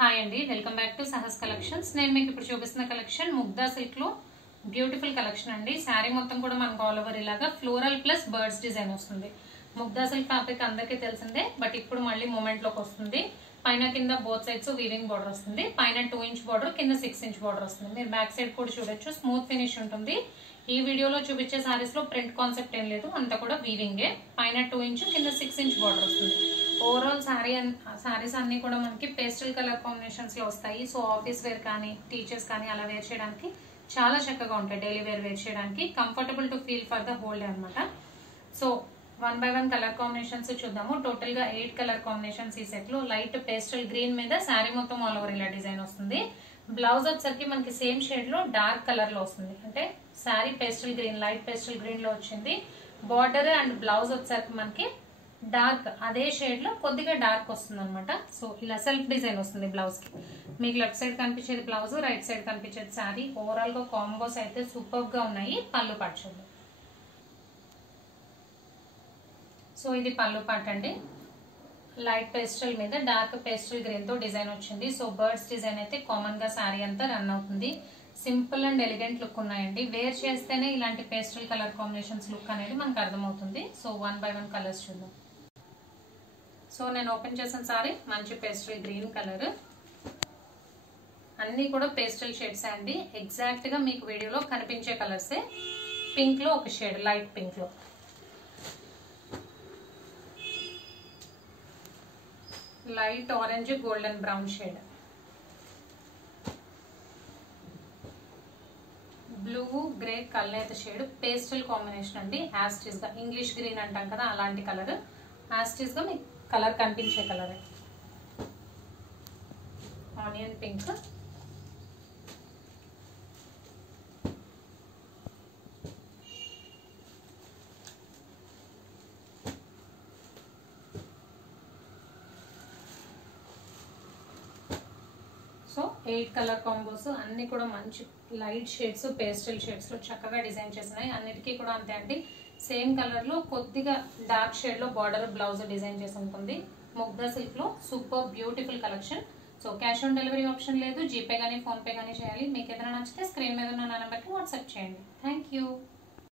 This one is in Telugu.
హాయ్ అండి, welcome back to Sahas collections. నేను మీకు ఇప్పుడు చూపిస్తున్న కలెక్షన్ ముగ్దా సిల్క్ లో బ్యూటిఫుల్ కలెక్షన్ అండి. శారీ మొత్తం కూడా మనకు ఆల్ ఓవర్ ఇలాగా ఫ్లోరల్ ప్లస్ బర్డ్స్ డిజైన్ వస్తుంది. ముగ్దా సిల్క్ ఫ్యాబ్రిక్ అందరికీ తెలిసిందే, బట్ ఇప్పుడు మళ్ళీ మూమెంట్ లోకి వస్తుంది. పైన కింద బోత్ సైడ్స్ వీవింగ్ బార్డర్ వస్తుంది. పైన 2 ఇంచ్ బార్డర్, కింద 6 ఇంచ్ బార్డర్ వస్తుంది. మీరు బ్యాక్ సైడ్ కూడా చూడొచ్చు, స్మూత్ ఫినిష్ ఉంటుంది. ఈ వీడియోలో చూపించే సారీస్ లో ప్రింట్ కాన్సెప్ట్ ఏం లేదు, అంతా కూడా వీవింగే. పైన 2 ఇంచ్, కింద 6 ఇంచ్ బార్డర్ వస్తుంది. ఓవరాల్ సారీస్ అన్ని కూడా మనకి పేస్టల్ కలర్ కాంబినేషన్స్ లో వస్తాయి. సో ఆఫీస్ వేర్ కానీ, టీచర్స్ కానీ అలా వేర్ చేయడానికి చాలా చక్కగా ఉంటాయి. డైలీ వేర్ చేయడానికి comfortable to feel for the whole day అనమాట. సో 1 by 1 కలర్ కాంబినేషన్స్ చూద్దాము. టోటల్ గా 8 కలర్ కాంబినేషన్స్ ఈ సెట్ లో. లైట్ పేస్టల్ గ్రీన్ మీద శారీ మొత్తం ఆల్ ఓవర్ ఇలా డిజైన్ వస్తుంది. బ్లౌజ్ వచ్చేసరికి మనకి సేమ్ షేడ్ లో డార్క్ కలర్ లో వస్తుంది. అంటే sari pastel green, light pastel green లో వచ్చింది. బార్డర్ అండ్ బ్లౌజ్ వచ్చేసరికి మనకి డార్క్ అదే షేడ్ లో కొద్దిగా డార్క్ వస్తుంది అనమాట. సో ఇలా సెల్ఫ్ డిజైన్ వస్తుంది బ్లౌజ్ కి. మీకు లెఫ్ట్ సైడ్ కనిపించేది బ్లౌజ్, రైట్ సైడ్ కనిపించేది శారీ. ఓవరాల్ గా కాంబోస్ అయితే సూపర్ గా ఉన్నాయి. పళ్ళు పాటు చూద్దాం. సో ఇది పళ్ళు పార్ట్ అండి. లైట్ పేస్టల్ మీద డార్క్ పేస్టల్ గ్రీన్ తో డిజైన్ వచ్చింది. సో బర్డ్స్ డిజైన్ అయితే కామన్ గా శారీ అంతా రన్ అవుతుంది. సింపుల్ అండ్ ఎలిగెంట్ లుక్ ఉన్నాయండి. వేర్ చేస్తేనే ఇలాంటి పేస్టల్ కలర్ కాంబినేషన్స్ లుక్ అనేది మనకు అర్థమవుతుంది. సో 1 by 1 కలర్స్ చూద్దాం. సో నేను ఓపెన్ చేసిన సారీ మంచి పేస్టల్ గ్రీన్ కలర్. అన్ని కూడా పేస్టల్ షేడ్స్ అండి. ఎగ్జాక్ట్ గా మీకు వీడియోలో కనిపించే కలర్సే. పింక్ లో ఒక షేడ్, లైట్ పింక్ లో, light orange golden brown shade, blue grey కల్నేత షేడ్, పేస్టల్ కాంబినేషన్ అండి. యాస్టిస్ గా ఇంగ్లీష్ గ్రీన్ అంటాం కదా, అలాంటి కలర్. యాస్టిస్ గా మీకు కలర్ కనిపించే colour. Onion pink, so 8 colour combos అన్ని కూడా మంచి లైట్ షేడ్స్, పేస్టల్ షేడ్స్ లో చక్కగా డిజైన్ చేసినాయి. అన్నిటికీ కూడా అంతే అండి. సేమ్ కలర్ లో కొద్దిగా డార్క్ షేడ్ లో బార్డర్, బ్లౌజ్ డిజైన్ చేసి ఉంటుంది. ముగ్దా సిల్క్ లో super beautiful collection. So cash on delivery option లేదు. జీపే గానీ, ఫోన్ పే గానీ చేయాలి. మీకు ఏదైనా నచ్చితే స్క్రీన్ మీద ఉన్న నెంబర్కి వాట్సాప్ చేయండి. Thank you.